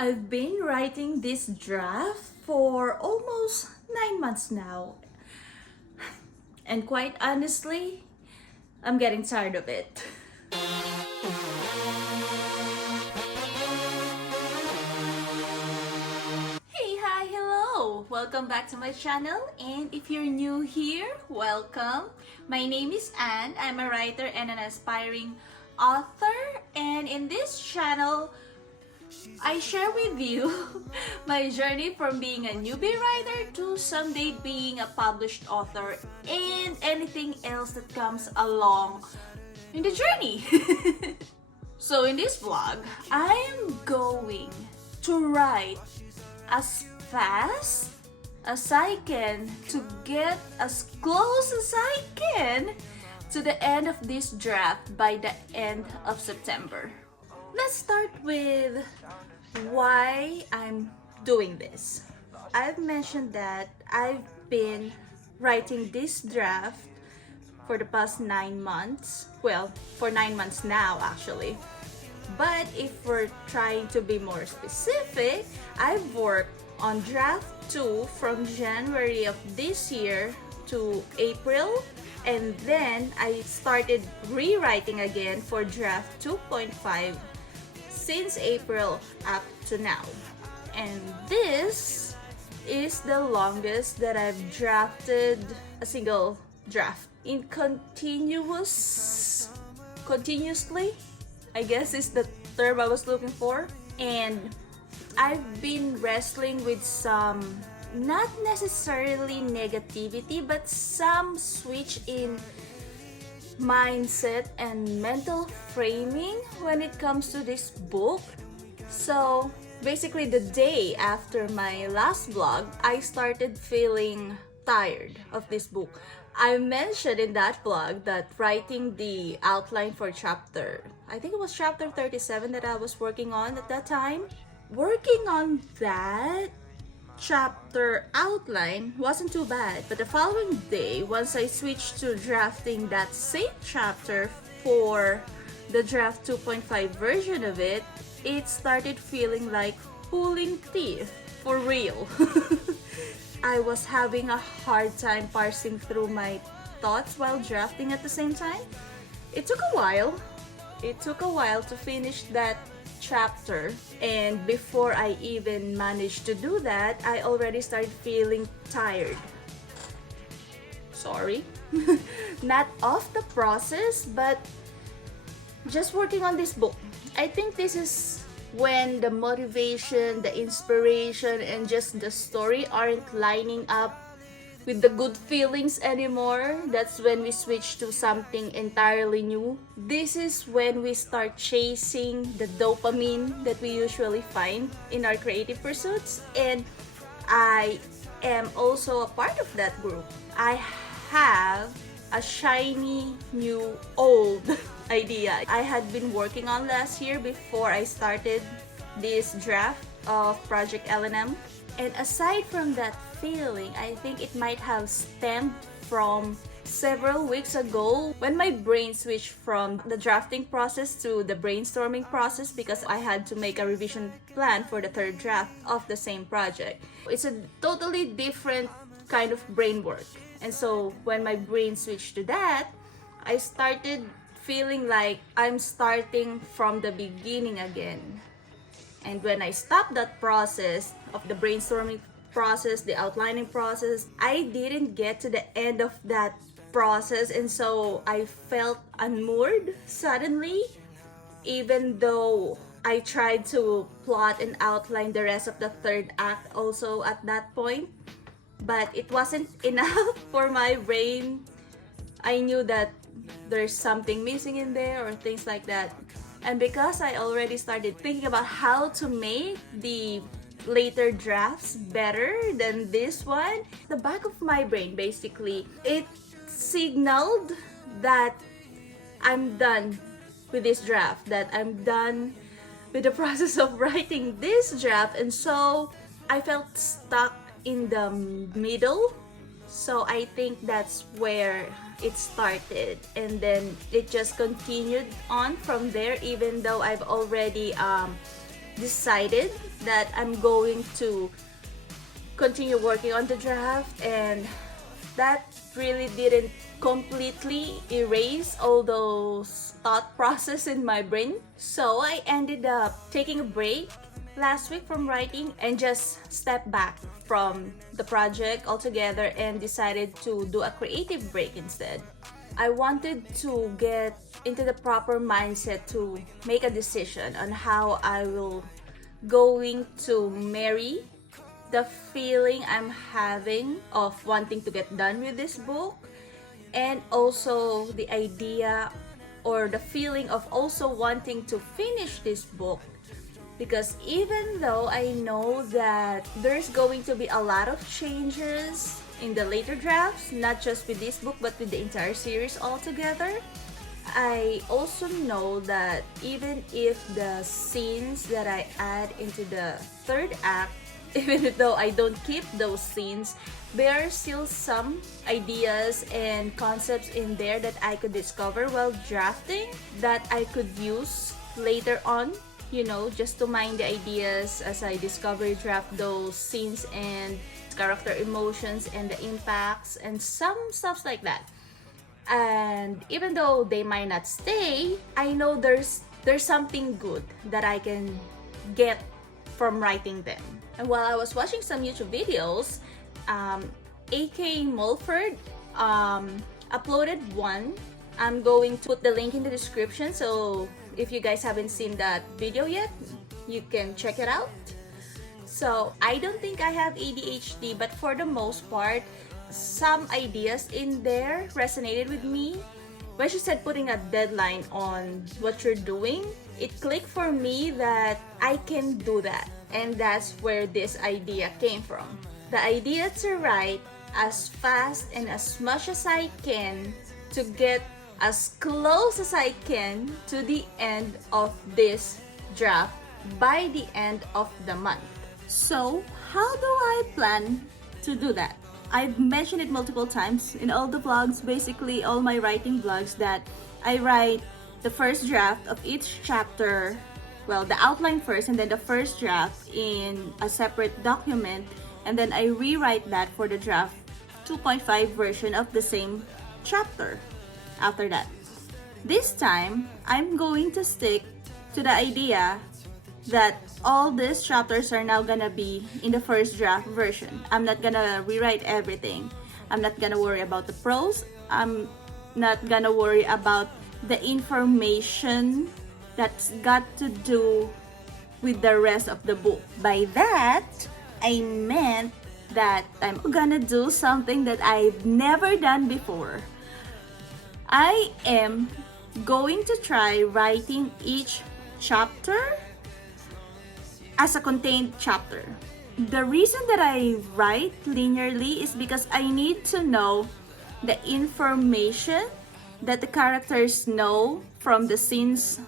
I've been writing this draft for almost 9 months now, and quite honestly, I'm getting tired of it. Hey, hi, hello! Welcome back to my channel, and if you're new here, welcome. My name is Anne. I'm a writer and an aspiring author, and in this channel, I share with you my journey from being a newbie writer to someday being a published author and anything else that comes along in the journey. So in this vlog, I'm going to write as fast as I can to get as close as I can to the end of this draft by the end of September. Let's start with why I'm doing this. I've mentioned that I've been writing this draft for the past 9 months. Well, for 9 months now actually. But if we're trying to be more specific, I've worked on draft 2 from January of this year to April, and then I started rewriting again for draft 2.5 since April up to now. And this is the longest that I've drafted a single draft in continuously, I guess is the term I was looking for. And I've been wrestling with some, not necessarily negativity, but some switch in mindset and mental framing when it comes to this book. So basically the day after my last vlog, I started feeling tired of this book. I mentioned in that vlog that writing the outline for I think it was chapter 37 that I was working on at that time. Working on that chapter outline wasn't too bad, but the following day, once I switched to drafting that same chapter for the draft 2.5 version of it, it started feeling like pulling teeth for real. I was having a hard time parsing through my thoughts while drafting at the same time. It took a while to finish that chapter, and before I even managed to do that, I already started feeling tired. Sorry. Not of the process, but just working on this book. I think this is when the motivation, the inspiration, and just the story aren't lining up with the good feelings anymore. That's when we switch to something entirely new. This is when we start chasing the dopamine that we usually find in our creative pursuits, and I am also a part of that group. I have a shiny new old idea I had been working on last year before I started this draft of Project L&M. And aside from that feeling, I think it might have stemmed from several weeks ago when my brain switched from the drafting process to the brainstorming process because I had to make a revision plan for the third draft of the same project. It's a totally different kind of brain work. And so when my brain switched to that, I started feeling like I'm starting from the beginning again. And when I stopped that process of the brainstorming process, the outlining process, I didn't get to the end of that process, and so I felt unmoored suddenly, even though I tried to plot and outline the rest of the third act also at that point. But it wasn't enough for my brain. I knew that there's something missing in there or things like that. And because I already started thinking about how to make the later drafts better than this one, the back of my brain basically, it signaled that I'm done with this draft, that I'm done with the process of writing this draft. And so I felt stuck in the middle. So I think that's where it started, and then it just continued on from there, even though I've already decided that I'm going to continue working on the draft, and that really didn't completely erase all those thought process in my brain. So I ended up taking a break last week from writing and just stepped back from the project altogether and decided to do a creative break instead. I wanted to get into the proper mindset to make a decision on how I will going to marry the feeling I'm having of wanting to get done with this book, and also the idea or the feeling of also wanting to finish this book. Because even though I know that there's going to be a lot of changes in the later drafts, not just with this book but with the entire series altogether, I also know that even if the scenes that I add into the third act, even though I don't keep those scenes, there are still some ideas and concepts in there that I could discover while drafting that I could use later on, you know, just to mine the ideas as I discover, draft those scenes and character emotions and the impacts and some stuff like that. And even though they might not stay, I know there's something good that I can get from writing them. And while I was watching some YouTube videos, AK Mulford uploaded one. I'm going to put the link in the description, so if you guys haven't seen that video yet, you can check it out. So I don't think I have ADHD, but for the most part, some ideas in there resonated with me. When she said putting a deadline on what you're doing, it clicked for me that I can do that. And that's where this idea came from. The idea to write as fast and as much as I can to get as close as I can to the end of this draft by the end of the month. So, how do I plan to do that? I've mentioned it multiple times in all the vlogs, basically all my writing vlogs, that I write the first draft of each chapter, well, the outline first, and then the first draft in a separate document, and then I rewrite that for the draft 2.5 version of the same chapter after that. This time, I'm going to stick to the idea that all these chapters are now gonna be in the first draft version. I'm not gonna rewrite everything. I'm not gonna worry about the prose. I'm not gonna worry about the information that's got to do with the rest of the book. By that, I meant that I'm gonna do something that I've never done before. I am going to try writing each chapter as a contained chapter. The reason that I write linearly is because I need to know the information that the characters know from the scenes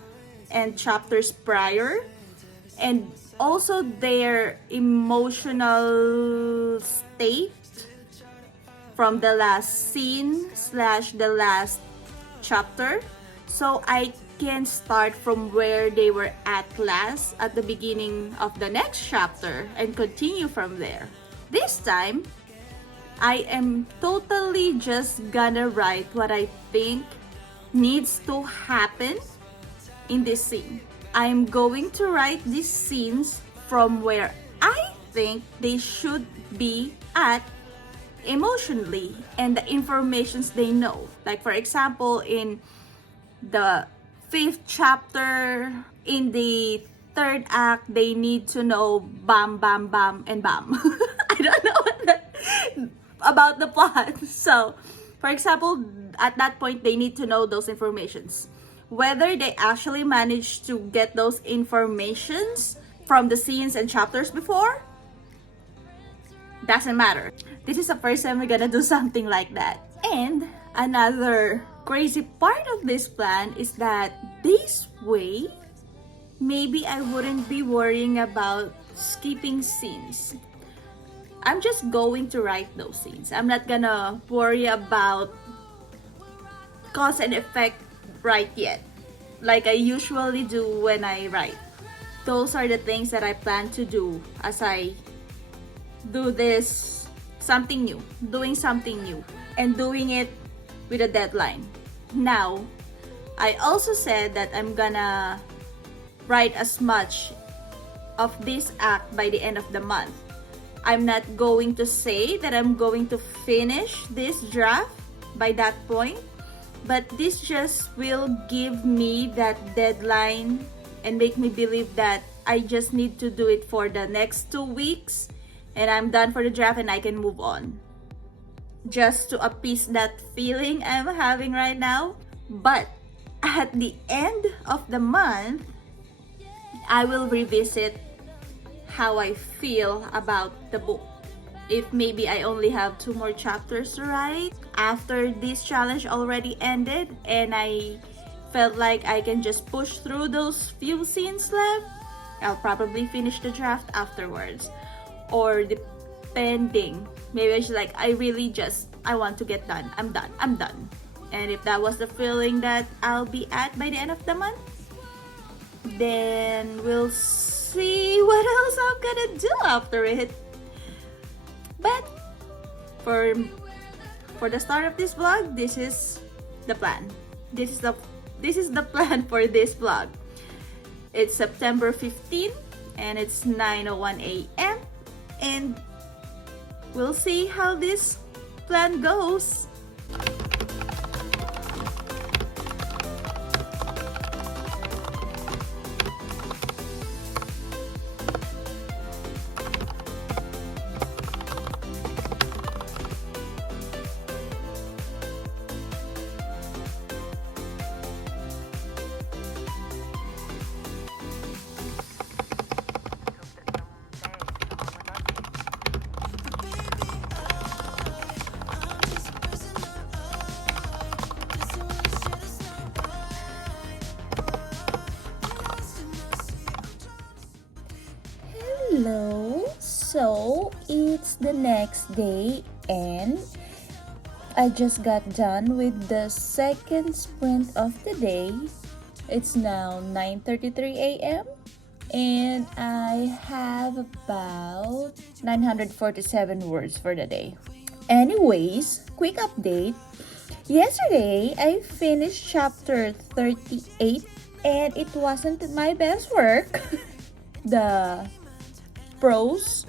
and chapters prior, and also their emotional state from the last scene / the last chapter, so I can start from where they were at last at the beginning of the next chapter and continue from there. This time, I am totally just gonna write what I think needs to happen in this scene. I'm going to write these scenes from where I think they should be at emotionally and the informations they know. Like for example, in the 5th chapter, in the 3rd act, they need to know bam, bam, bam, and bam. I don't know about the plot. So, for example, at that point, they need to know those informations. Whether they actually managed to get those informations from the scenes and chapters before, doesn't matter. This is the first time we're gonna do something like that. And another crazy part of this plan is that this way, maybe I wouldn't be worrying about skipping scenes. I'm just going to write those scenes. I'm not gonna worry about cause and effect right yet, like I usually do when I write. those are the things that I plan to do as I do this doing something new, and doing it with a deadline. Now, I also said that I'm gonna write as much of this act by the end of the month. I'm not going to say that I'm going to finish this draft by that point, but this just will give me that deadline and make me believe that I just need to do it for the next 2 weeks and I'm done for the draft and I can move on. Just to appease that feeling I'm having right now. But at the end of the month, I will revisit how I feel about the book. If maybe I only have 2 more chapters to write after this challenge already ended and I felt like I can just push through those few scenes left, I'll probably finish the draft afterwards. Or depending, maybe I should I want to get done. I'm done. And if that was the feeling that I'll be at by the end of the month, then we'll see what else I'm gonna do after it. But for the start of this vlog, this is the plan. This is the plan for this vlog. It's September 15 and it's 9:01 a.m. and we'll see how this plan goes. Hello, so it's the next day and I just got done with the second sprint of the day. It's now 9:33 a.m. and I have about 947 words for the day. Anyways, quick update. Yesterday, I finished chapter 38 and it wasn't my best work. The prose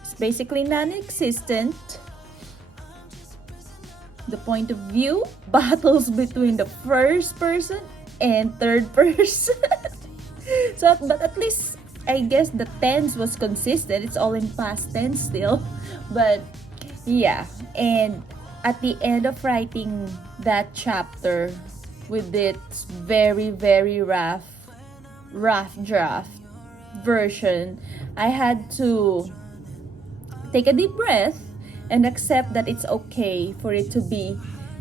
is basically non-existent. The point of view battles between the first person and third person. But at least I guess the tense was consistent. It's all in past tense still. But yeah, and at the end of writing that chapter with its very, very rough draft version, I had to take a deep breath and accept that it's okay for it to be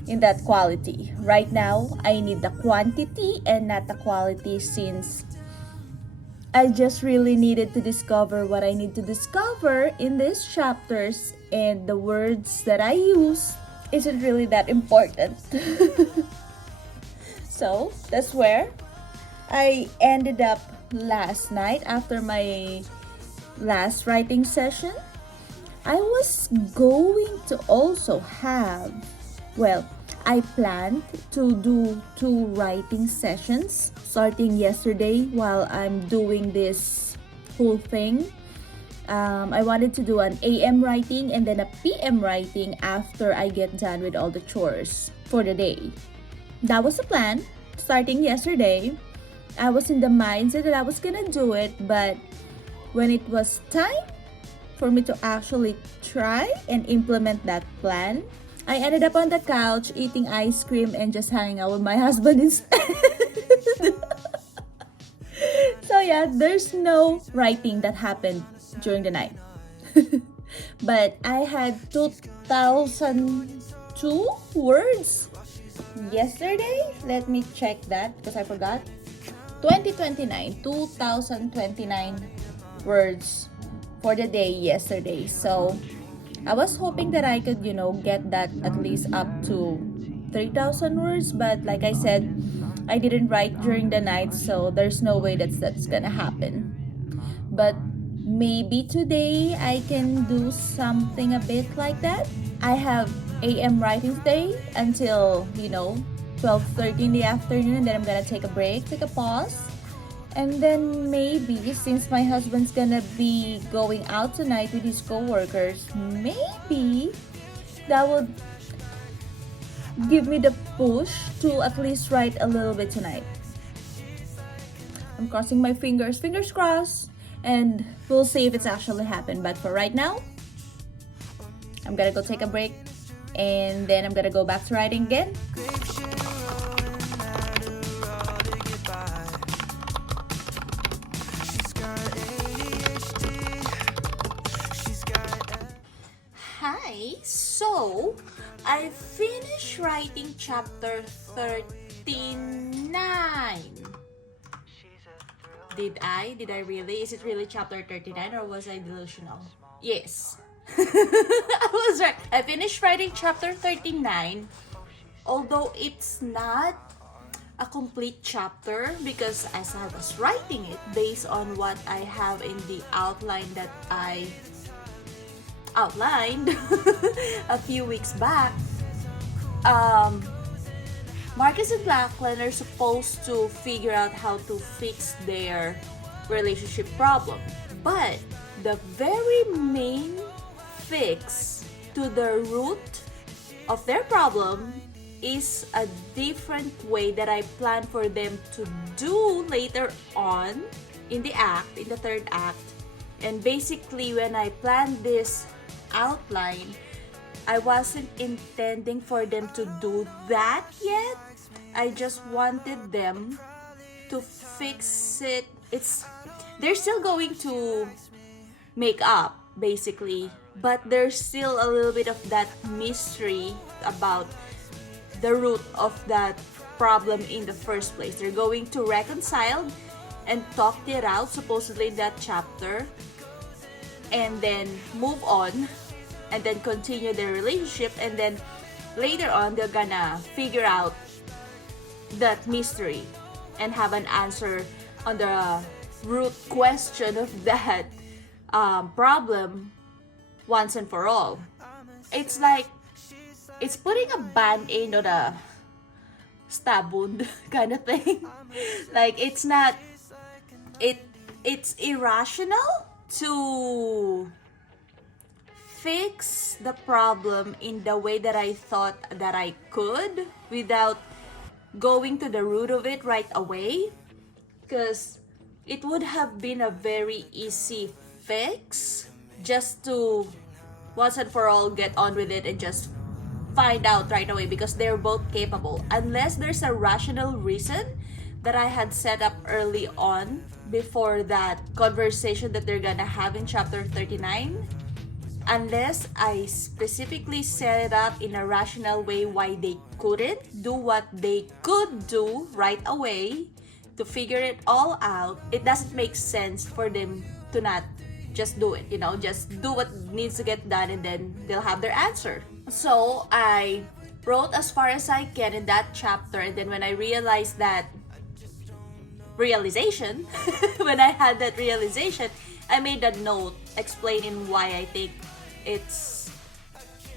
in that quality. Right now, I need the quantity and not the quality, since I just really needed to discover what I need to discover in these chapters, and the words that I use isn't really that important. So that's where I ended up last night after my last writing session. I was going to also have, I planned to do 2 writing sessions starting yesterday while I'm doing this whole thing. I wanted to do an AM writing and then a PM writing after I get done with all the chores for the day. That was the plan starting yesterday. I was in the mindset that I was gonna do it, but when it was time for me to actually try and implement that plan, I ended up on the couch eating ice cream and just hanging out with my husband instead. So yeah, there's no writing that happened during the night. But I had 2,002 words yesterday. Let me check that because I forgot. 2,029 words for the day yesterday. So I was hoping that I could, get that at least up to 3,000 words. But like I said, I didn't write during the night, so there's no way that's gonna happen. But maybe today I can do something a bit like that. I have AM writing today until 12:30 in the afternoon, and then I'm gonna take a break, take a pause. And then maybe, since my husband's gonna be going out tonight with his coworkers, maybe that would give me the push to at least write a little bit tonight. I'm crossing my fingers crossed, and we'll see if it's actually happened. But for right now, I'm gonna go take a break, and then I'm gonna go back to writing again. Hi, so I finished writing chapter 39. Did I really? Is it really chapter 39 or was I delusional? Yes. I was right. I finished writing chapter 39, although it's not a complete chapter because as I was writing it based on what I have in the outline that I outlined a few weeks back, Marcus and Lachlan are supposed to figure out how to fix their relationship problem. But the very main fix to the root of their problem is a different way that I plan for them to do later on in the act, in the third act. And basically, when I planned this outline, I wasn't intending for them to do that yet. I just wanted them to fix it. They're still going to make up basically, but there's still a little bit of that mystery about the root of that problem in the first place. They're going to reconcile and talk it out supposedly in that chapter, and then move on and then continue their relationship, and then later on they're gonna figure out that mystery and have an answer on the root question of that problem once and for all. It's like it's putting a band-aid on a stab wound kind of thing. Like it's irrational to fix the problem in the way that I thought that I could without going to the root of it right away, because it would have been a very easy fix just to once and for all get on with it and just find out right away, because they're both capable, unless there's a rational reason that I had set up early on before that conversation that they're gonna have in chapter 39. Unless I specifically set it up in a rational way why they couldn't do what they could do right away to figure it all out, it doesn't make sense for them to not just do it, just do what needs to get done, and then they'll have their answer. So I wrote as far as I can in that chapter, and then when I realized that realization, when I had that realization, I made a note explaining why I think it's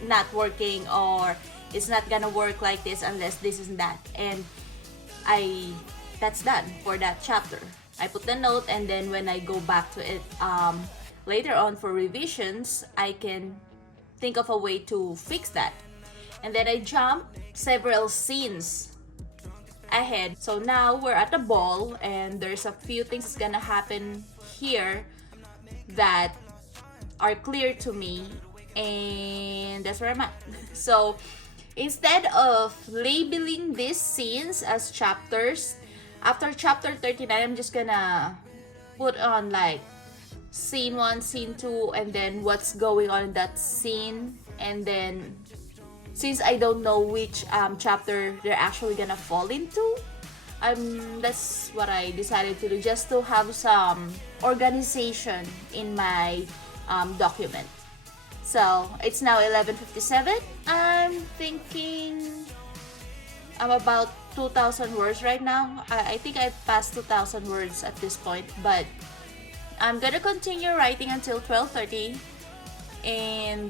not working, or it's not gonna work like this unless this and that. And that's done for that chapter. I put the note, and then when I go back to it later on for revisions, I can think of a way to fix that. And then I jump several scenes ahead. So now we're at the ball, and there's a few things gonna happen here that are clear to me, and that's where I'm at. So instead of labeling these scenes as chapters, after chapter 39, I'm just gonna put on like scene 1, scene 2, and then what's going on in that scene. And then since I don't know which chapter they're actually gonna fall into, that's what I decided to do, just to have some organization in my document. So it's now 11:57. I'm thinking I'm about 2,000 words right now. I think I passed 2,000 words at this point, but I'm gonna continue writing until 12:30, and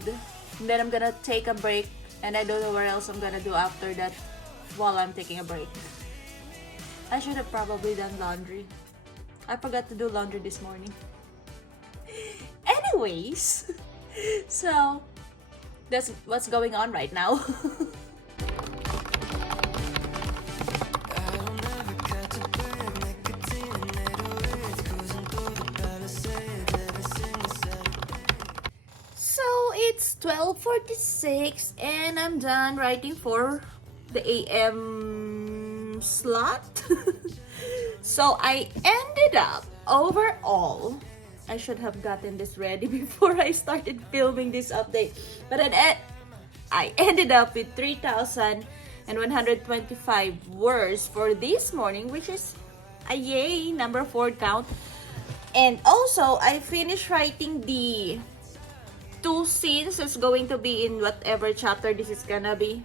then I'm gonna take a break, and I don't know what else I'm gonna do after that while I'm taking a break. I should have probably done laundry. I forgot to do laundry this morning. Anyways, so that's what's going on right now. So it's 12:46 and I'm done writing for the AM slot. So I ended up overall, I should have gotten this ready before I started filming this update, but I ended up with 3,125 words for this morning, which is a yay, number 4 count. And also I finished writing the 2 scenes that's going to be in whatever chapter this is gonna be.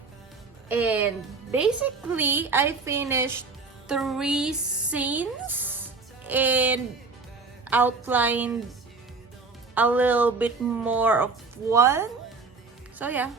And basically, I finished 3 scenes and outlined a little bit more of one. So yeah.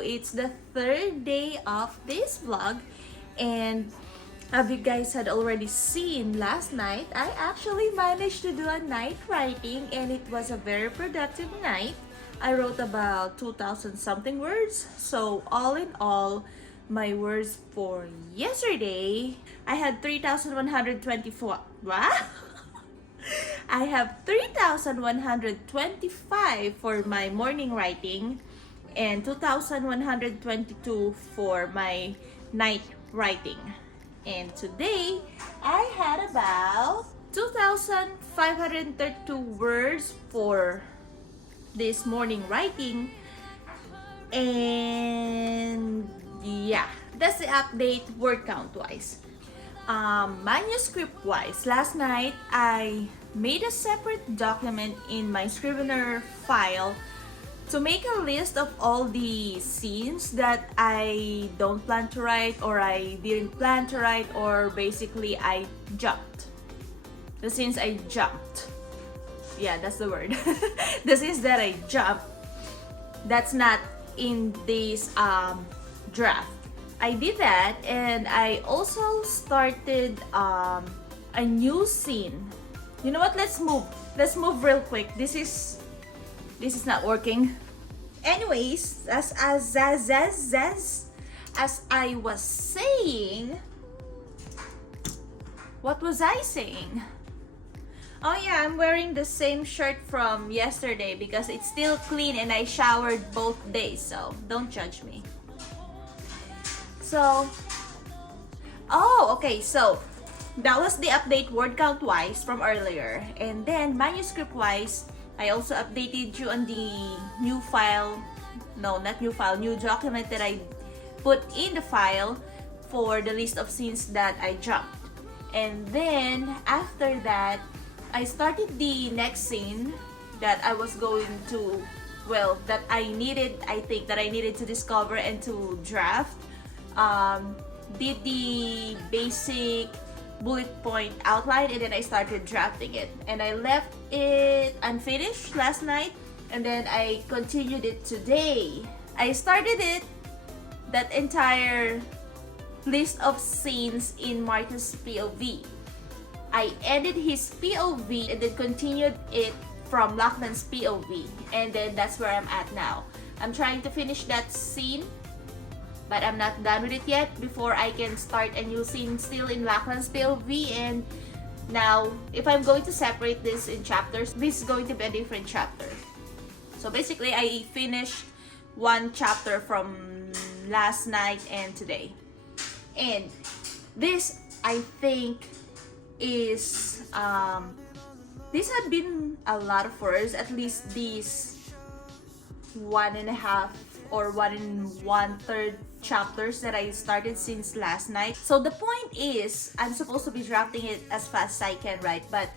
It's the 3rd day of this vlog, and as you guys had already seen last night, I actually managed to do a night writing, and it was a very productive night. I wrote about 2,000 something words, so all in all, my words for yesterday, I had 3,124. What? I have 3,125 for my morning writing and 2,122 for my night writing. And today, I had about 2,532 words for this morning writing. And yeah, that's the update word count wise. Manuscript wise, last night I made a separate document in my Scrivener file to make a list of all the scenes that I don't plan to write, or I didn't plan to write, or basically I jumped. The scenes I jumped. Yeah, that's the word. The scenes that I jumped, that's not in this draft. I did that, and I also started a new scene. You know what? Let's move. Let's move real quick. This is not working. Anyways, as I was saying, what was I saying? Oh yeah, I'm wearing the same shirt from yesterday because it's still clean and I showered both days, so don't judge me. So, oh, okay, so that was the update word count wise from earlier. And then manuscript wise, I also updated you on the new file, no, not new file, new document that I put in the file for the list of scenes that I jumped. And then after that, I started the next scene that I was going to well, that I think that I needed to discover and to draft. Did the basic bullet point outline, and then I started drafting it, and I left it unfinished last night, and then I continued it today. I started it, that entire list of scenes in Marcus' POV. I ended his POV and then continued it from Lachlan's POV, and then that's where I'm at now. I'm trying to finish that scene, but I'm not done with it yet before I can start a new scene still in Lachlan's POV. And now, if I'm going to separate this in chapters, this is going to be a different chapter. So basically, I finished one chapter from last night and today. And this, I think, is these have been a lot of words, at least these 1.5 or 1 1/3 chapters that I started since last night. So the point is, I'm supposed to be drafting it as fast as I can, right? But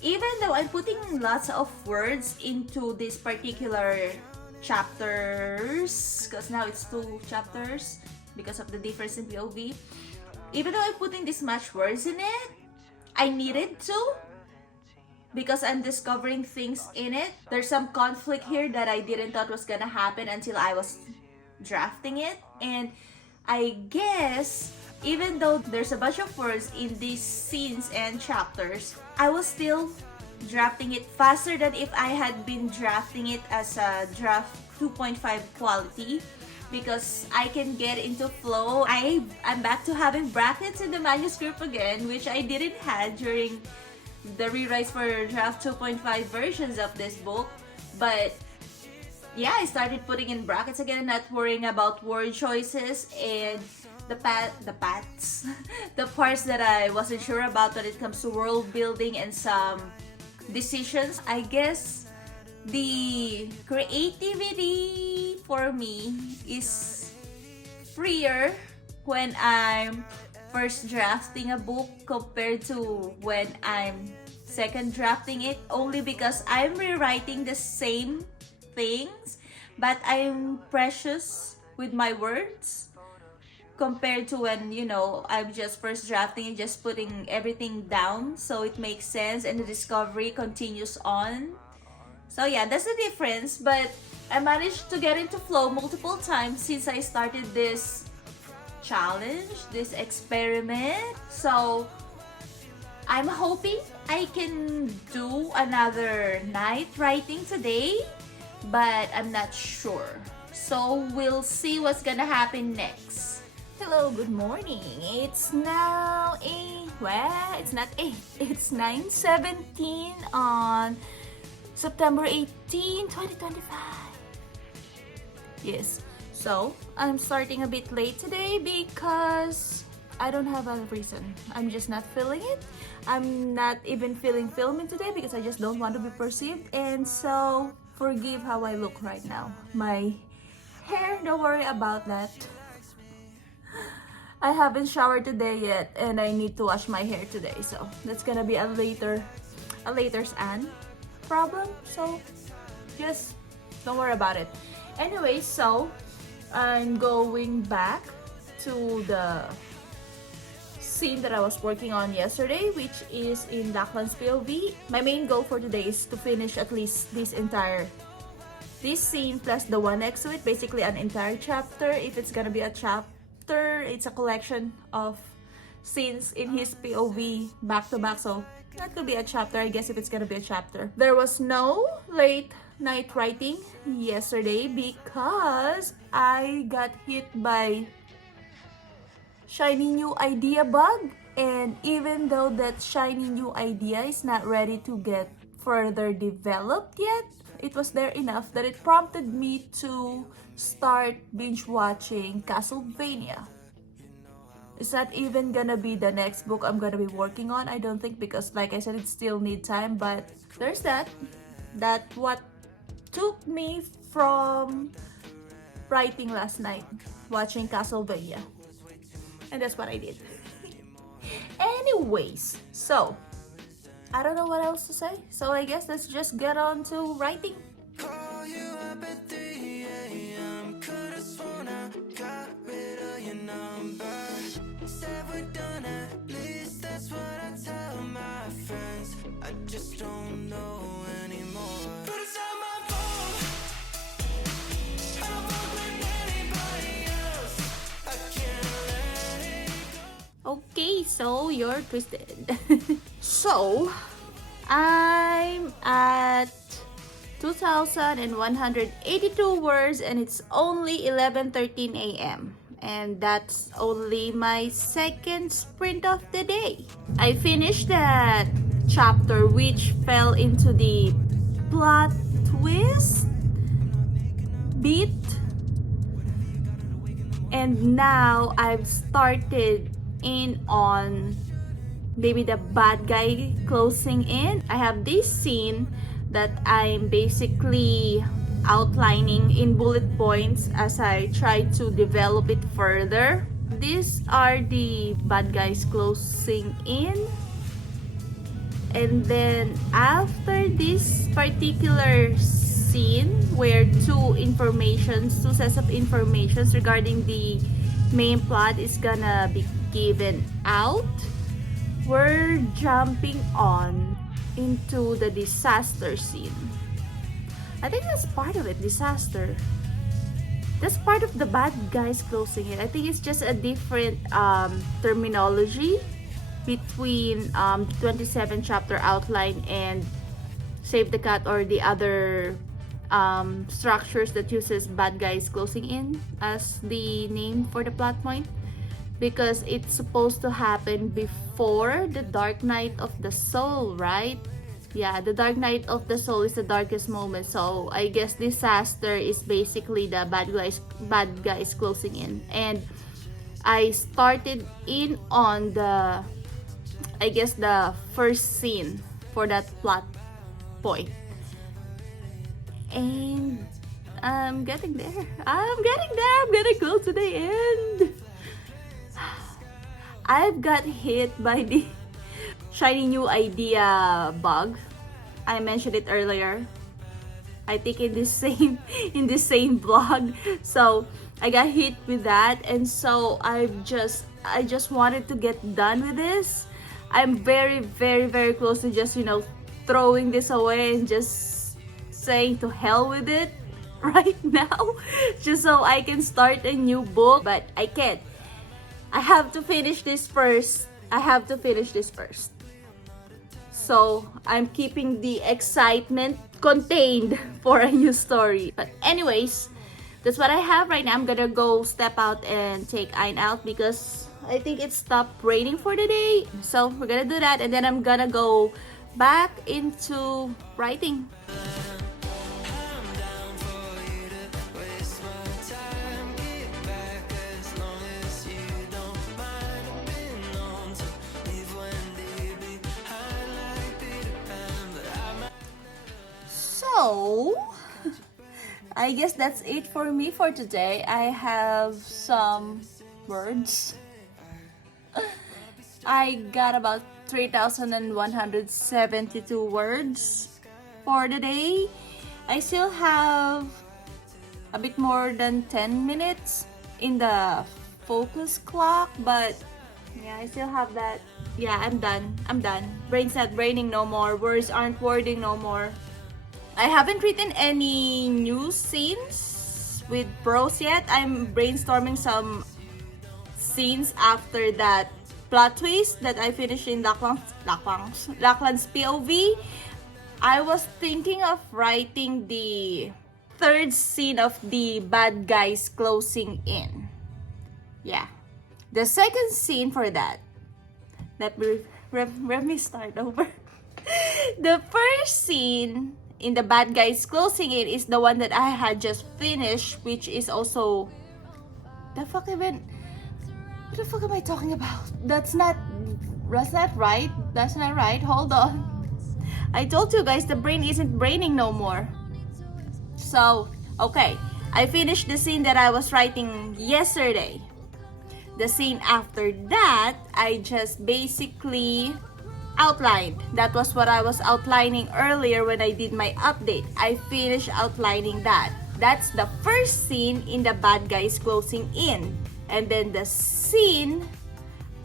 even though I'm putting lots of words into this particular chapters, because now it's 2 chapters because of the difference in POV, even though I'm putting this much words in it, I needed to, because I'm discovering things in it. There's some conflict here that I didn't thought was gonna happen until I was drafting it. And I guess even though there's a bunch of words in these scenes and chapters, I was still drafting it faster than if I had been drafting it as a draft 2.5 quality, because I can get into flow. I'm back to having brackets in the manuscript again, which I didn't have during the rewrites for draft 2.5 versions of this book. But yeah, I started putting in brackets again, not worrying about word choices and the parts the parts that I wasn't sure about when it comes to world building and some decisions. I guess the creativity for me is freer when I'm first drafting a book compared to when I'm second drafting it, only because I'm rewriting the same things, but I'm precious with my words compared to when, you know, I'm just first drafting and just putting everything down so it makes sense and the discovery continues on. So yeah, that's the difference. But I managed to get into flow multiple times since I started this challenge, this experiment. So I'm hoping I can do another night writing today, but I'm not sure. So we'll see what's gonna happen next. Hello, good morning. It's now it's not 8. It's 9:17 on September 18, 2025. Yes. So, I'm starting a bit late today because I don't have a reason. I'm just not feeling it. I'm not even feeling filming today because I just don't want to be perceived. And so, forgive how I look right now. My hair, don't worry about that. I haven't showered today yet and I need to wash my hair today. So, that's gonna be a later's an problem. So, just don't worry about it. Anyway, so I'm going back to the scene that I was working on yesterday, which is in Lachlan's POV. My main goal for today is to finish at least this scene plus the one next to it, basically an entire chapter. If it's gonna be a chapter, it's a collection of scenes in his POV back to back, so that could be a chapter, I guess, if it's gonna be a chapter. There was no late night writing yesterday because I got hit by shiny new idea bug, and even though that shiny new idea is not ready to get further developed yet, it was there enough that it prompted me to start binge watching Castlevania. It's not even gonna be the next book I'm gonna be working on, I don't think, because like I said, it still need time. But there's that what took me from writing last night, watching Castlevania, and that's what I did. Anyways, so I don't know what else to say, so I guess let's just get on to writing. Call you up you're twisted. So, I'm at 2,182 words and it's only 11:13 a.m. And that's only my second sprint of the day. I finished that chapter which fell into the plot twist bit, and now I've started in on maybe the bad guy closing in. I have this scene that I'm basically outlining in bullet points as I try to develop it further. These are the bad guys closing in, and then after this particular scene where two sets of informations regarding the main plot is gonna be given out, we're jumping on into the disaster scene. I think that's part of it, disaster. That's part of the bad guys closing it. I think it's just a different terminology between 27 chapter outline and Save the Cat, or the other structures that uses bad guys closing in as the name for the plot point, because it's supposed to happen before the dark night of the soul, right? Yeah, the dark night of the soul is the darkest moment. So I guess disaster is basically the bad guys closing in. And I started in on the first scene for that plot point. And I'm getting there. I'm getting close to the end. I've got hit by the shiny new idea bug. I mentioned it earlier, I think in this same vlog. So I got hit with that, and so I just wanted to get done with this. I'm very, very, very close to just, throwing this away and just saying to hell with it right now, just so I can start a new book. But I can't. I have to finish this first. So I'm keeping the excitement contained for a new story. But anyways, that's what I have right now. I'm gonna go step out and take Ayn out because I think it stopped raining for the day. So we're gonna do that, and then I'm gonna go back into writing. So, I guess that's it for me for today. I have some words. I got about 3,172 words for the day. I still have a bit more than 10 minutes in the focus clock, but yeah, I still have that. Yeah, I'm done. Brain's not braining no more. Words aren't wording no more. I haven't written any new scenes with prose yet. I'm brainstorming some scenes after that plot twist that I finished in Lachlan's POV. I was thinking of writing the third scene of the bad guys closing in. Yeah. The second scene for that. Let me start over. The first scene in the bad guys closing in is the one that I had just finished, which is also what the fuck am I talking about? That's not right. Hold on. I told you guys the brain isn't braining no more. So, okay. I finished the scene that I was writing yesterday. The scene after that, I just basically outlined. That was what I was outlining earlier when I did my update. I finished outlining that. That's the first scene in the bad guys closing in. And then the scene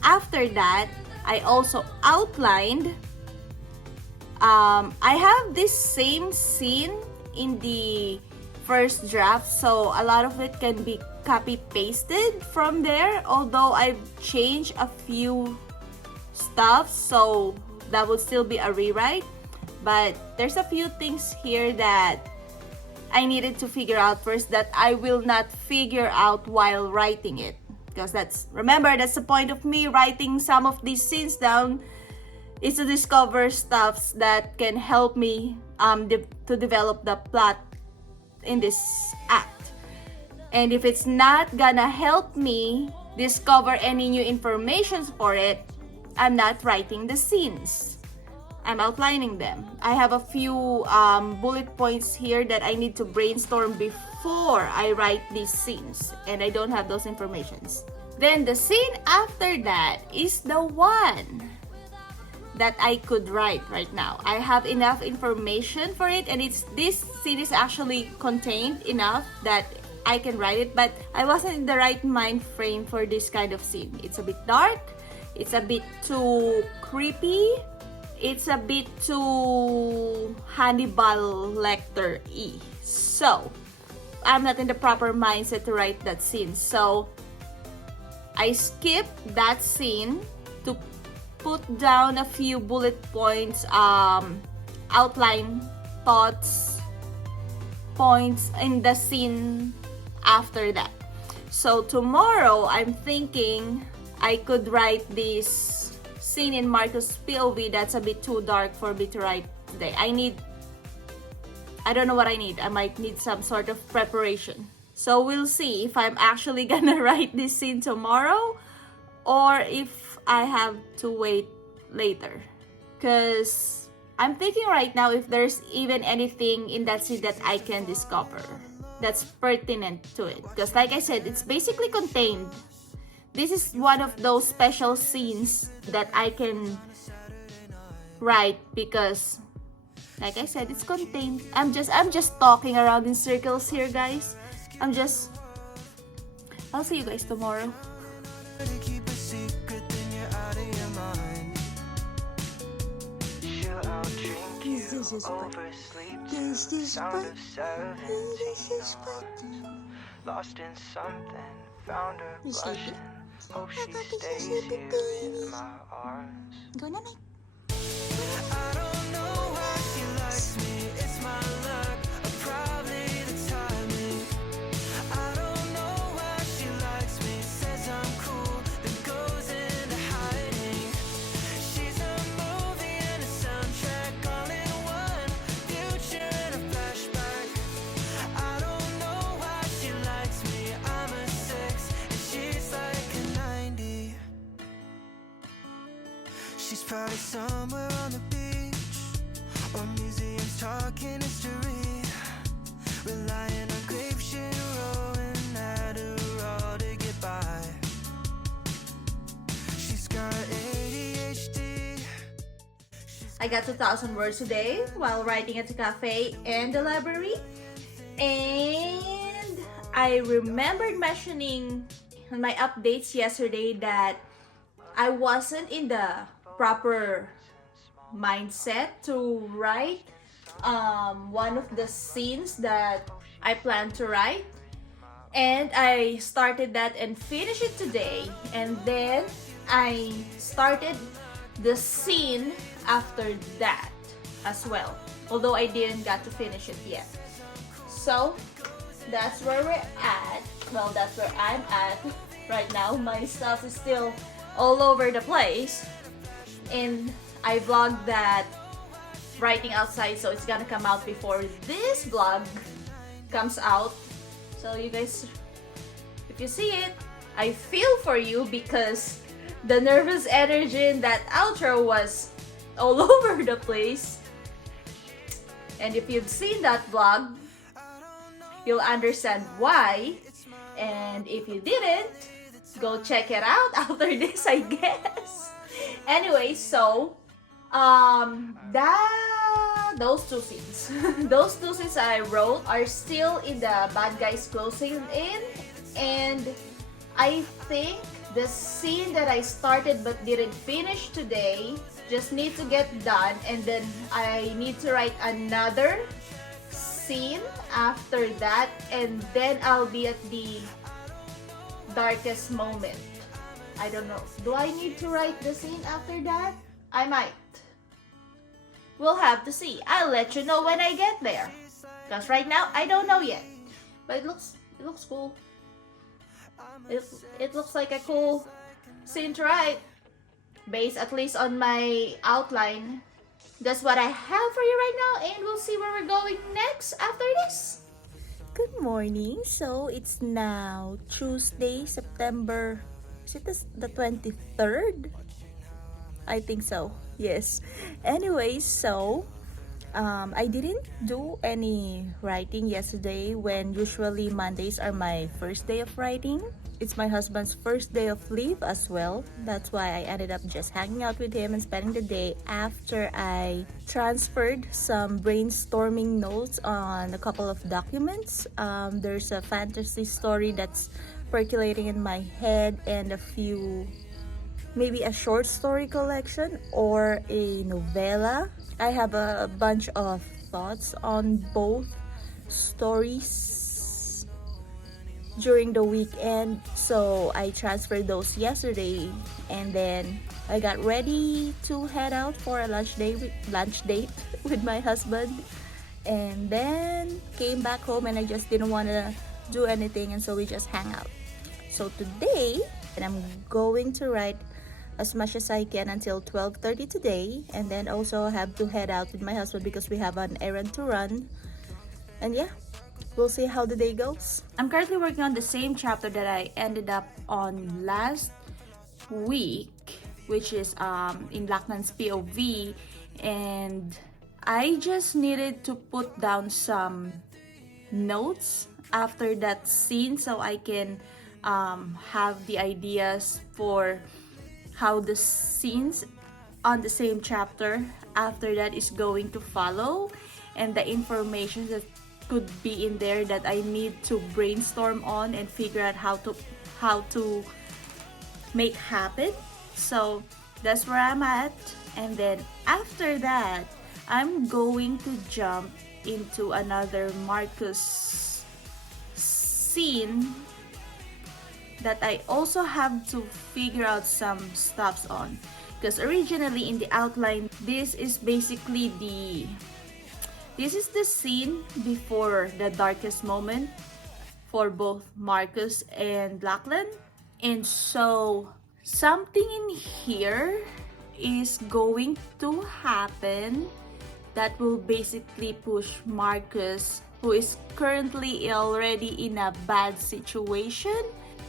after that, I also outlined. I have this same scene in the first draft, so a lot of it can be copy pasted from there, although I've changed a few stuff, so that would still be a rewrite. But there's a few things here that I needed to figure out first that I will not figure out while writing it. Because remember, that's the point of me writing some of these scenes down, is to discover stuffs that can help me to develop the plot in this act. And if it's not gonna help me discover any new information for it, I'm not writing the scenes. I'm outlining them. I have a few bullet points here that I need to brainstorm before I write these scenes, and I don't have those informations. Then the scene after that is the one that I could write right now. I have enough information for it, and this scene is actually contained enough that I can write it, but I wasn't in the right mind frame for this kind of scene. It's a bit dark, it's a bit too creepy, it's a bit too Hannibal Lecter-y. So, I'm not in the proper mindset to write that scene. So, I skipped that scene to put down a few bullet points, outline thoughts, points in the scene after that. So tomorrow, I'm thinking I could write this scene in Marco's POV that's a bit too dark for me to write today. I don't know what I need. I might need some sort of preparation. So we'll see if I'm actually gonna write this scene tomorrow or if I have to wait later. Because I'm thinking right now if there's even anything in that scene that I can discover that's pertinent to it. Because like I said, it's basically contained. This is one of those special scenes that I can write because, like I said, it's contained. I'm just talking around in circles here, guys. I'll see you guys tomorrow. This is fun. This is fun. This is fun. Lost in something, found her blushing. Hope she stays here in my arms. Go na night. I don't know why she likes me. It's my luck, or probably the timing. I don't know why she likes me. Says I'm cool, then goes into hiding. She's a movie and a soundtrack all in one. Future and a flashback. I don't know why she likes me. I'm a 6 and she's like a 90. She's probably somewhere on the beach or museums talking history, relying on grape shit, rolling Adderall to get by. She's got ADHD. I got 2,000 words today while writing at the cafe and the library. And I remembered mentioning in my updates yesterday that I wasn't in the proper mindset to write one of the scenes that I planned to write. And I started that and finished it today. And then I started the scene after that as well, although I didn't get to finish it yet. So that's where we're at. Well, that's where I'm at right now. My stuff is still all over the place, and I vlogged that writing outside, so it's gonna come out before this vlog comes out. So you guys, if you see it, I feel for you because the nervous energy in that outro was all over the place. And if you've seen that vlog, you'll understand why. And if you didn't, go check it out after this, I guess. Anyway, so those two scenes those two scenes I wrote are still in the bad guys closing in, and I think the scene that I started but didn't finish today just need to get done, and then I need to write another scene after that, and then I'll be at the darkest moment I don't know. Do I need to write the scene after that? I might. We'll have to see. I'll let you know when I get there. Because right now, I don't know yet. But it looks cool. It looks like a cool scene to write. Based at least on my outline. That's what I have for you right now. And we'll see where we're going next after this. Good morning. So it's now Tuesday, September. Is it the 23rd? I think so. Yes. Anyways, so I didn't do any writing yesterday when usually Mondays are my first day of writing. It's my husband's first day of leave as well. That's why I ended up just hanging out with him and spending the day after I transferred some brainstorming notes on a couple of documents. There's a fantasy story that's percolating in my head and a few, maybe a short story collection or a novella. I have a bunch of thoughts on both stories during the weekend, so I transferred those yesterday, and then I got ready to head out for a lunch date with my husband, and then came back home and I just didn't want to do anything, and so we just hang out. So today, and I'm going to write as much as I can until 12:30 today, and then also have to head out with my husband because we have an errand to run. And yeah, we'll see how the day goes. I'm currently working on the same chapter that I ended up on last week, which is in Lachlan's POV, and I just needed to put down some notes after that scene so I can have the ideas for how the scenes on the same chapter after that is going to follow, and the information that could be in there that I need to brainstorm on and figure out how to make happen. So that's where I'm at, and then after that I'm going to jump into another Marcus scene that I also have to figure out some stuffs on, because originally in the outline this is basically the scene before the darkest moment for both Marcus and Lachlan. And so something in here is going to happen that will basically push Marcus, who is currently already in a bad situation,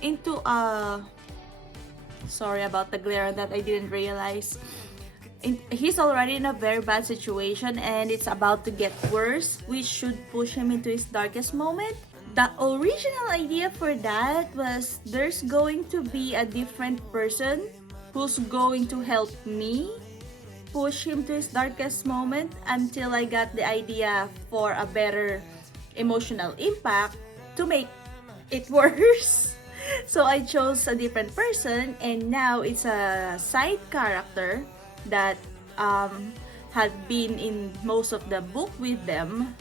into a... Sorry about the glare on that, I didn't realize. He's already in a very bad situation and it's about to get worse, which should push him into his darkest moment. The original idea for that was there's going to be a different person who's going to help me push him to his darkest moment until I got the idea for a better emotional impact to make it worse. So I chose a different person, and now it's a side character that had been in most of the book with them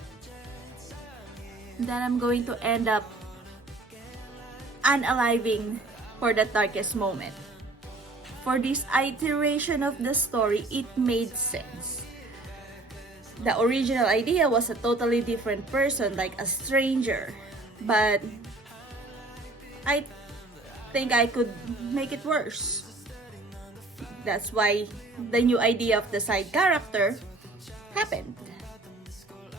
that I'm going to end up unaliving for the darkest moment. For this iteration of the story, it made sense. The original idea was a totally different person, like a stranger, but I think I could make it worse. That's why the new idea of the side character happened.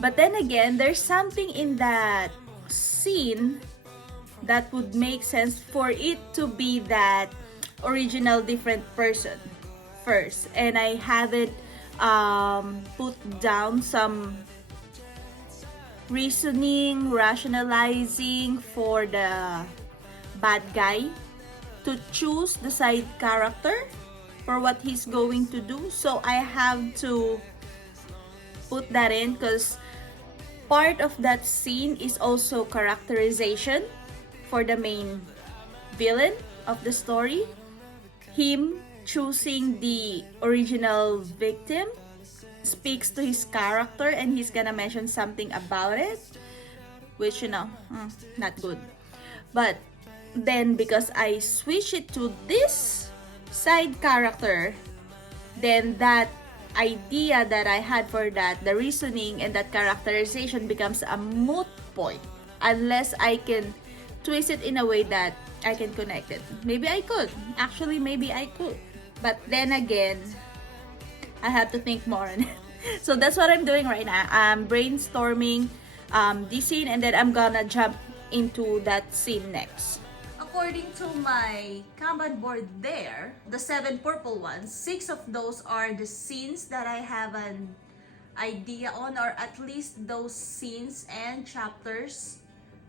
But then again, there's something in that scene that would make sense for it to be that original different person first. And I haven't put down some reasoning, rationalizing for the bad guy to choose the side character for what he's going to do. So I have to put that in because part of that scene is also characterization for the main villain of the story. Him choosing the original victim speaks to his character, and he's gonna mention something about it, which, not good. But then because I switch it to this side character, then that idea that I had for that, the reasoning and that characterization becomes a moot point unless I can twist it in a way that I can connect it. Maybe I could. Actually, maybe I could. But then again, I have to think more on it. So that's what I'm doing right now. I'm brainstorming this scene, and then I'm gonna jump into that scene next. According to my Kanban board there, the 7 purple ones, 6 of those are the scenes that I have an idea on, or at least those scenes and chapters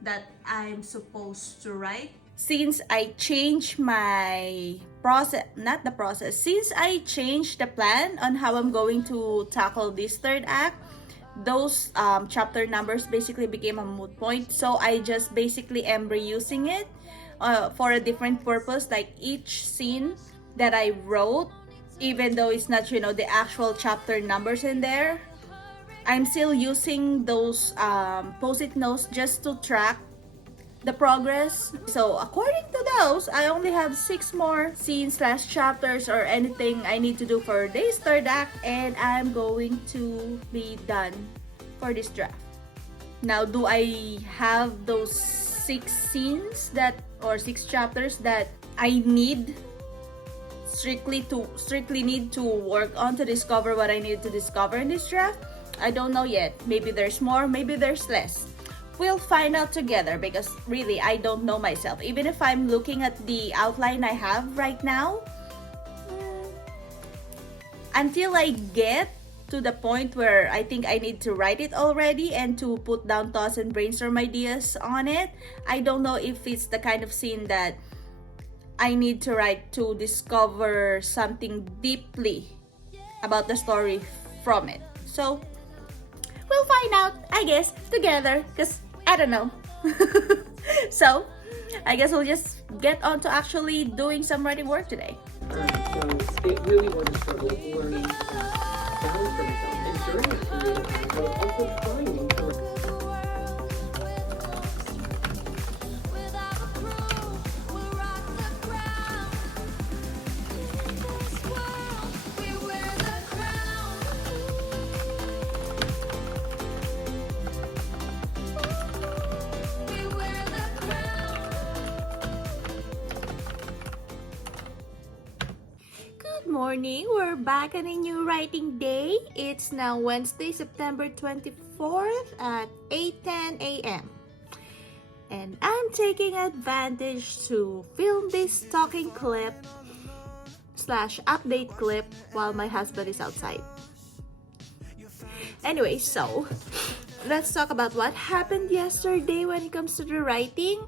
that I'm supposed to write. Since I changed my process, not the process, since I changed the plan on how I'm going to tackle this third act, those chapter numbers basically became a moot point. So I just basically am reusing it for a different purpose. Like each scene that I wrote, even though it's not, the actual chapter numbers in there, I'm still using those post-it notes just to track the progress. So according to those, I only have 6 more scenes/chapters or anything I need to do for this third act, and I'm going to be done for this draft. Now, do I have those 6 scenes or 6 chapters that I need strictly need to work on to discover what I need to discover in this draft? I don't know yet. Maybe there's more, maybe there's less. We'll find out together, because really I don't know myself. Even if I'm looking at the outline I have right now, until I get to the point where I think I need to write it already and to put down thoughts and brainstorm ideas on it, I don't know if it's the kind of scene that I need to write to discover something deeply about the story from it. So we'll find out, I guess, together, because I don't know. So I guess we'll just get on to actually doing some writing work today. So they really were to struggle learning balance for themselves and during that period, while also trying to Morning, we're back on a new writing day. It's now Wednesday, September 24th at 8:10 a.m. And I'm taking advantage to film this talking clip / update clip while my husband is outside. Anyway, so let's talk about what happened yesterday when it comes to the writing.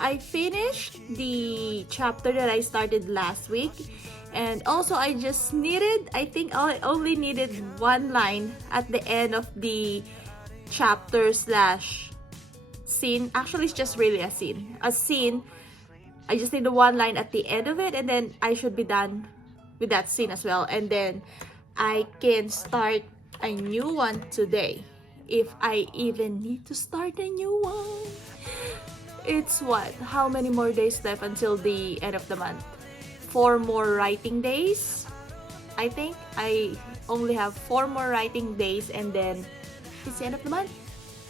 I finished the chapter that I started last week. And also, I think I only needed 1 line at the end of the chapter / scene. Actually, it's just really a scene. I just need 1 line at the end of it, and then I should be done with that scene as well. And then I can start a new one today, if I even need to start a new one. It's how many more days left until the end of the month? 4 more writing days. I think I only have 4 more writing days, and then it's the end of the month.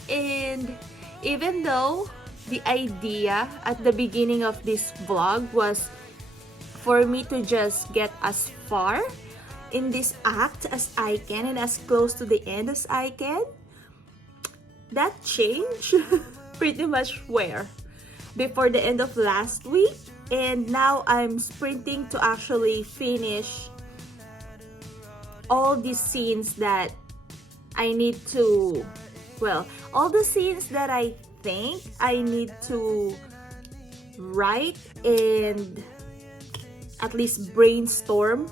And even though the idea at the beginning of this vlog was for me to just get as far in this act as I can and as close to the end as I can, that changed pretty much before the end of last week. And now I'm sprinting to actually finish all these scenes that I need to, all the scenes that I think I need to write and at least brainstorm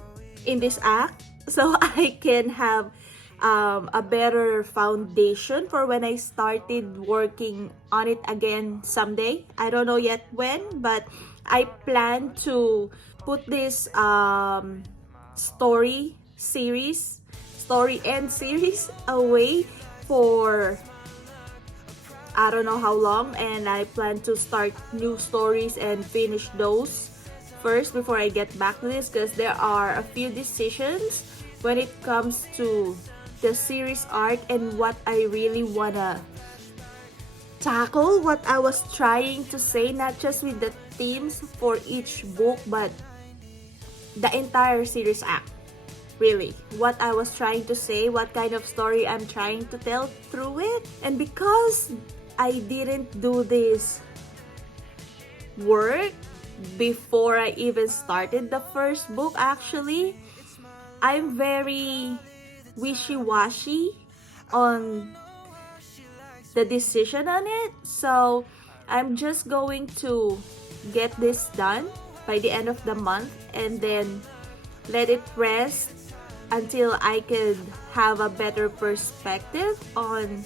in this act, so I can have a better foundation for when I started working on it again someday. I don't know yet when, but I plan to put this story end series away for I don't know how long, and I plan to start new stories and finish those first before I get back to this, because there are a few decisions when it comes to the series arc and what I really wanna tackle, what I was trying to say, not just with the themes for each book, but the entire series act. Really, what I was trying to say, what kind of story I'm trying to tell through it. And because I didn't do this work before I even started the first book, actually, I'm very wishy-washy on the decision on it. So I'm just going to get this done by the end of the month and then let it rest until I could have a better perspective on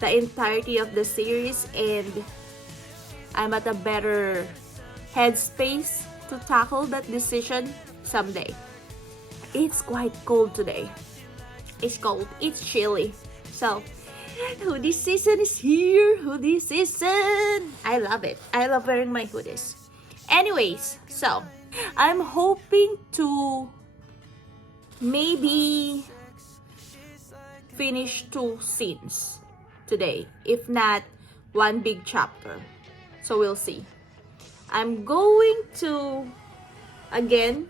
the entirety of the series, and I'm at a better headspace to tackle that decision someday. It's quite cold today. It's cold. It's chilly. So, hoodie season is here. Hoodie season. I love it. I love wearing my hoodies. Anyways, so I'm hoping to maybe finish 2 scenes today, if not one big chapter. So we'll see. I'm going to again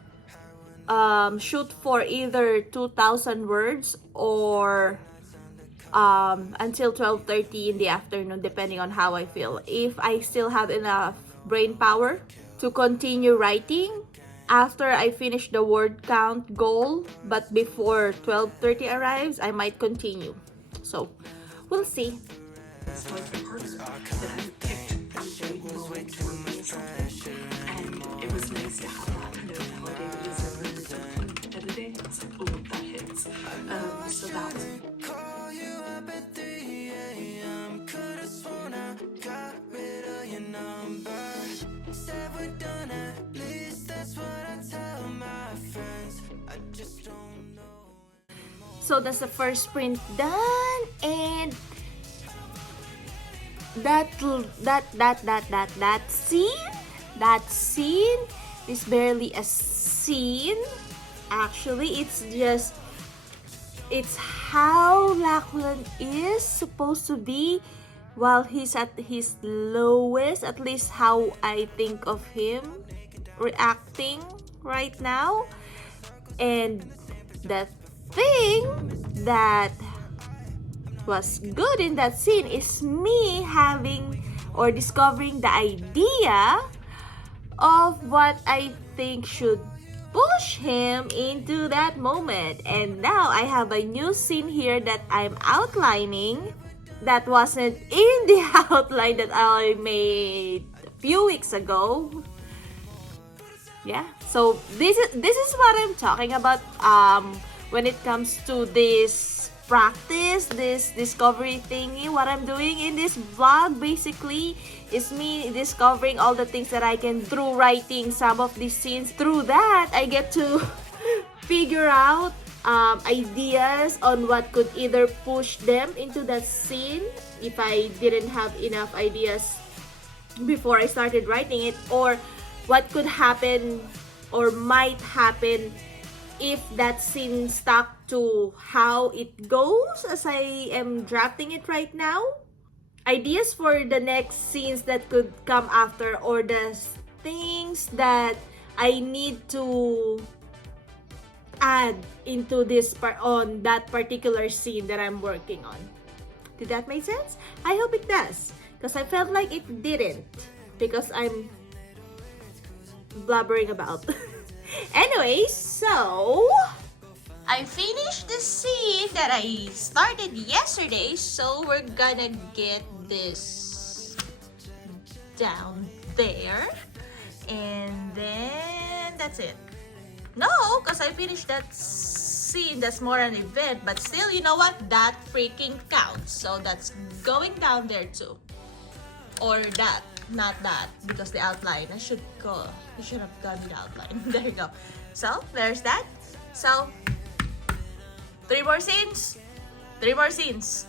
shoot for either 2,000 words or until 12:30 in the afternoon, depending on how I feel. If I still have enough brain power to continue writing after I finish the word count goal, but before 12:30 arrives, I might continue. So, we'll see. It's like the parts that I picked as a moment to release something, and it was nice to have that kind of holiday release of editing. It's like, oh, that hits. So that's So that's the first sprint done, and that scene is barely a scene. Actually, it's how Lachlan is supposed to be while he's at his lowest, at least how I think of him reacting right now. And the thing that was good in that scene is me having or discovering the idea of what I think should push him into that moment. And now I have a new scene here that I'm outlining that wasn't in the outline that I made a few weeks ago. Yeah, so this is what I'm talking about when it comes to this practice, this discovery thingy. What I'm doing in this vlog basically is me discovering all the things that I can through writing some of these scenes. Through that, I get to figure out ideas on what could either push them into that scene if I didn't have enough ideas before I started writing it, or what could happen or might happen if that scene stuck to how it goes as I am drafting it right now. Ideas for the next scenes that could come after, or the things that I need to add into this part on that particular scene that I'm working on. Did that make sense? I hope it does, because I felt like it didn't, because I'm blabbering about. Anyways, so I finished the scene that I started yesterday, so we're gonna get this down there, and then that's it. No, because I finished that scene. That's more an event, but still, you know what? That freaking counts. So that's going down there too. Or that, not that, because the outline. I should have done the outline. There you go. So, there's that. So, 3 more scenes. 3 more scenes.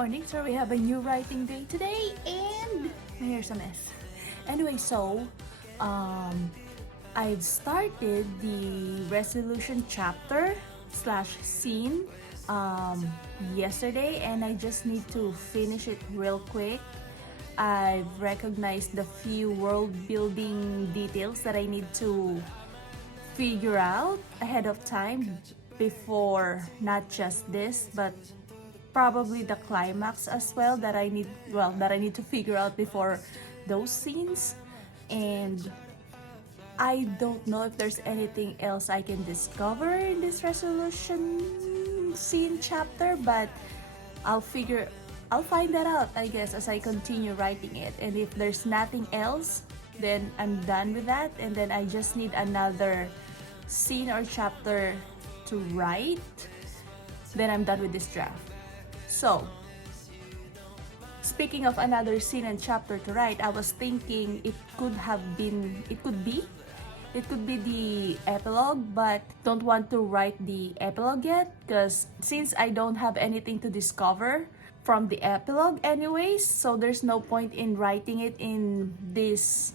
morning. So we have a new writing day today and my hair's a mess. Anyway, so I've started the resolution chapter slash scene yesterday, and I just need to finish it real quick. I've recognized the few world building details that I need to figure out ahead of time before not just this but probably the climax as well that I need to figure out before those scenes. And I don't know if there's anything else I can discover in this resolution scene chapter, but I'll find that out, I guess, as I continue writing it. And if there's nothing else, then I'm done with that, and then I just need another scene or chapter to write. Then I'm done with this draft. So, speaking of another scene and chapter to write, I was thinking it could be the epilogue, but don't want to write the epilogue yet because since I don't have anything to discover from the epilogue anyways, so there's no point in writing it in this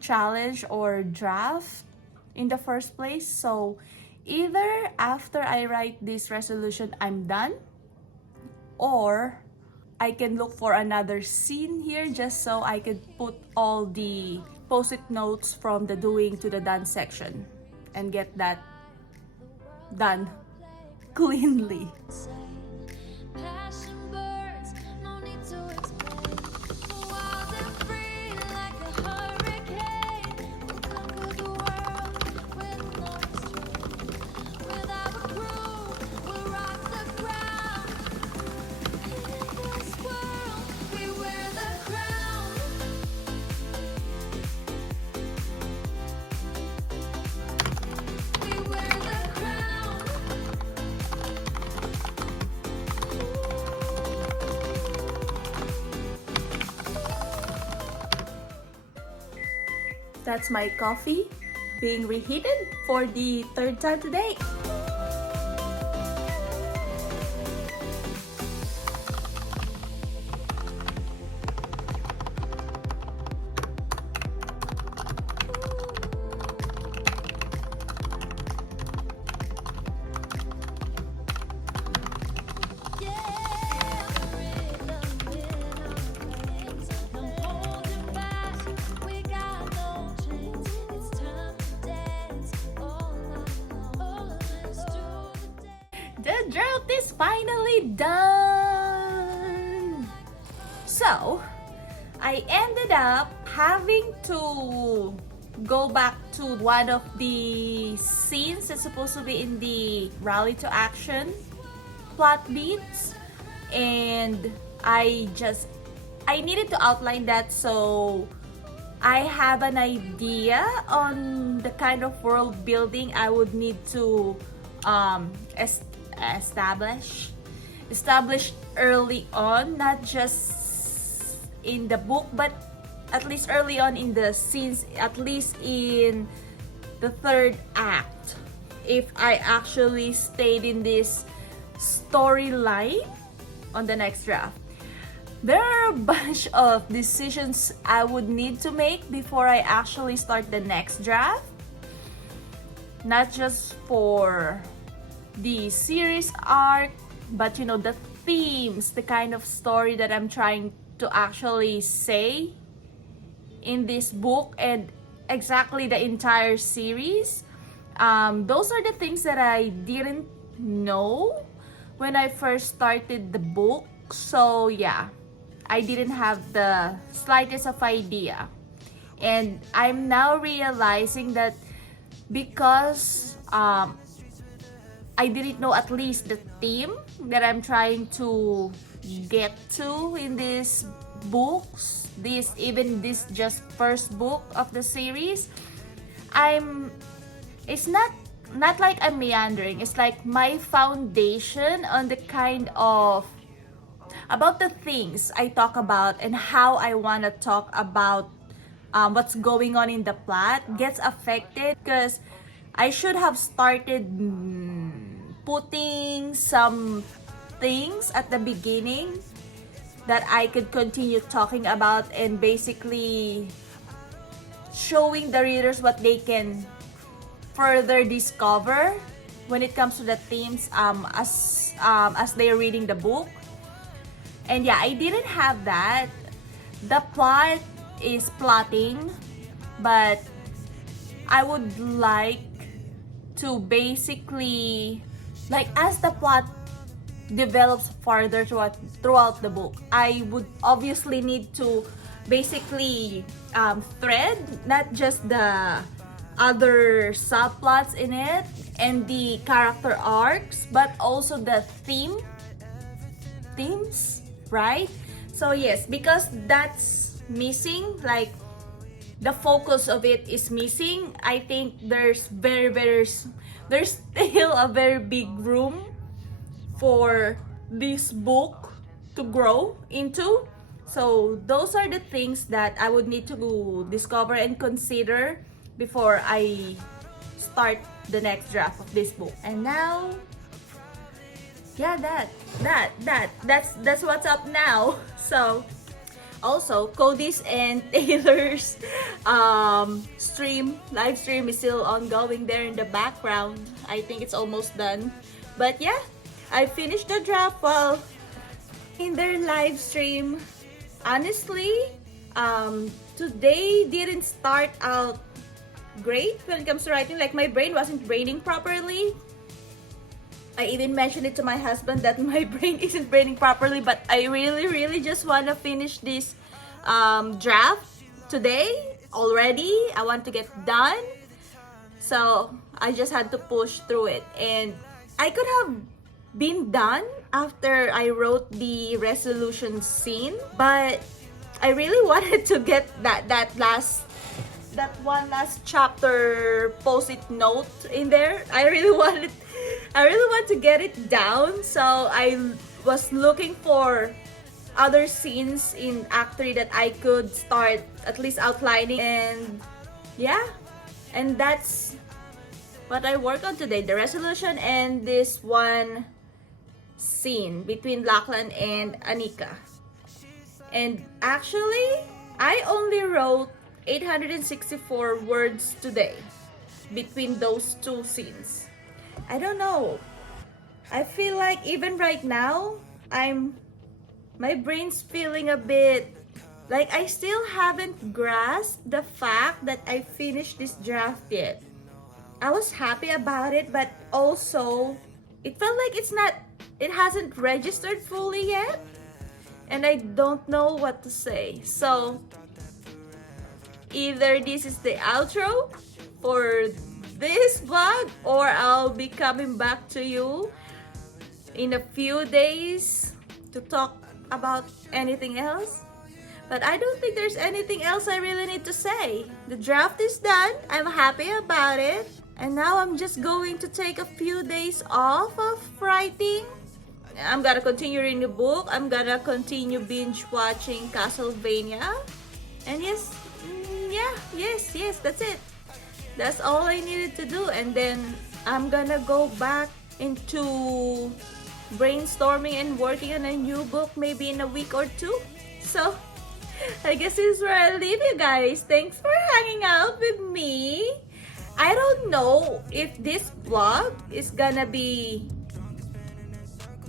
challenge or draft in the first place. So either after I write this resolution, I'm done, or I can look for another scene here just so I could put all the post-it notes from the doing to the done section and get that done cleanly. Passion burns, no need to explain. Wild and free like a hurricane. We'll conquer the world with no restraint. Without a crew, we'll rock the ground. In this world, we wear the crown. We wear the crown. That's my coffee being reheated for the third time today. The drought is finally done! So, I ended up having to go back to one of the scenes that's supposed to be in the rally to action plot beats, and I needed to outline that so I have an idea on the kind of world building I would need to establish early on, not just in the book but at least early on in the scenes, at least in the third act, if I actually stayed in this storyline on the next draft. There are a bunch of decisions I would need to make before I actually start the next draft, not just for the series arc, but you know, the themes, the kind of story that I'm trying to actually say in this book and exactly the entire series. Those are the things that I didn't know when I first started the book. So yeah, I didn't have the slightest of idea, and I'm now realizing that because I didn't know at least the theme that I'm trying to get to in these books, this just first book of the series. It's not like I'm meandering. It's like my foundation on the kind of about the things I talk about and how I want to talk about what's going on in the plot gets affected, because I should have started putting some things at the beginning that I could continue talking about and basically showing the readers what they can further discover when it comes to the themes as they're reading the book. And yeah, I didn't have that. The plot is plotting, but I would like to basically, like, as the plot develops farther throughout the book, I would obviously need to basically thread not just the other subplots in it and the character arcs, but also the themes, right? So yes, because that's missing, like the focus of it is missing. I think there's still a very big room for this book to grow into. So those are the things that I would need to discover and consider before I start the next draft of this book. And now, yeah, that's what's up now. So also, Cody's and Taylor's live stream is still ongoing there in the background. I think it's almost done. But yeah, I finished the draft while in their live stream. Honestly, today didn't start out great when it comes to writing. Like, my brain wasn't braining properly. I even mentioned it to my husband that my brain isn't braining properly, but I really just want to finish this draft today already. I want to get done. So I just had to push through it. And I could have been done after I wrote the resolution scene, but I really wanted to get that one last chapter post-it note in there. I really want to get it down. So I was looking for other scenes in Act 3 that I could start at least outlining. And yeah, and that's what I work on today, the resolution and this one scene between Lachlan and Anika. And actually, I only wrote 864 words today between those two scenes. I don't know. I feel like even right now, my brain's feeling a bit like I still haven't grasped the fact that I finished this draft yet. I was happy about it, but also it felt like it hasn't registered fully yet. And I don't know what to say. So either this is the outro for this vlog, or I'll be coming back to you in a few days to talk about anything else. But I don't think there's anything else I really need to say. The draft is done. I'm happy about it. And now I'm just going to take a few days off of writing. I'm gonna continue reading the book. I'm gonna continue binge watching Castlevania. And yes, that's it. That's all I needed to do. And then I'm gonna go back into brainstorming and working on a new book maybe in a week or two. So I guess this is where I leave you guys. Thanks for hanging out with me. I don't know if this vlog is gonna be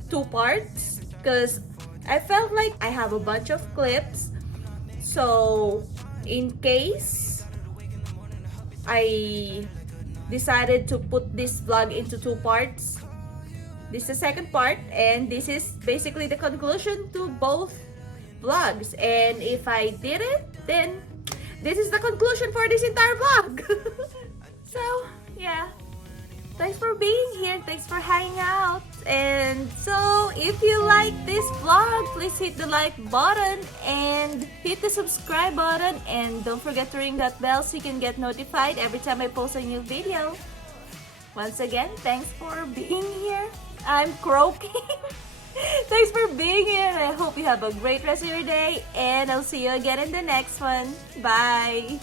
2 parts, because I felt like I have a bunch of clips. So in case I decided to put this vlog into 2 parts, this is the second part, and this is basically the conclusion to both vlogs. And if I did it, then this is the conclusion for this entire vlog. So yeah, thanks for being here, thanks for hanging out. And so if you like this vlog, please hit the like button and hit the subscribe button, and don't forget to ring that bell so you can get notified every time I post a new video. Once again, thanks for being here. I'm croaking. Thanks for being here, and I hope you have a great rest of your day, and I'll see you again in the next one. Bye!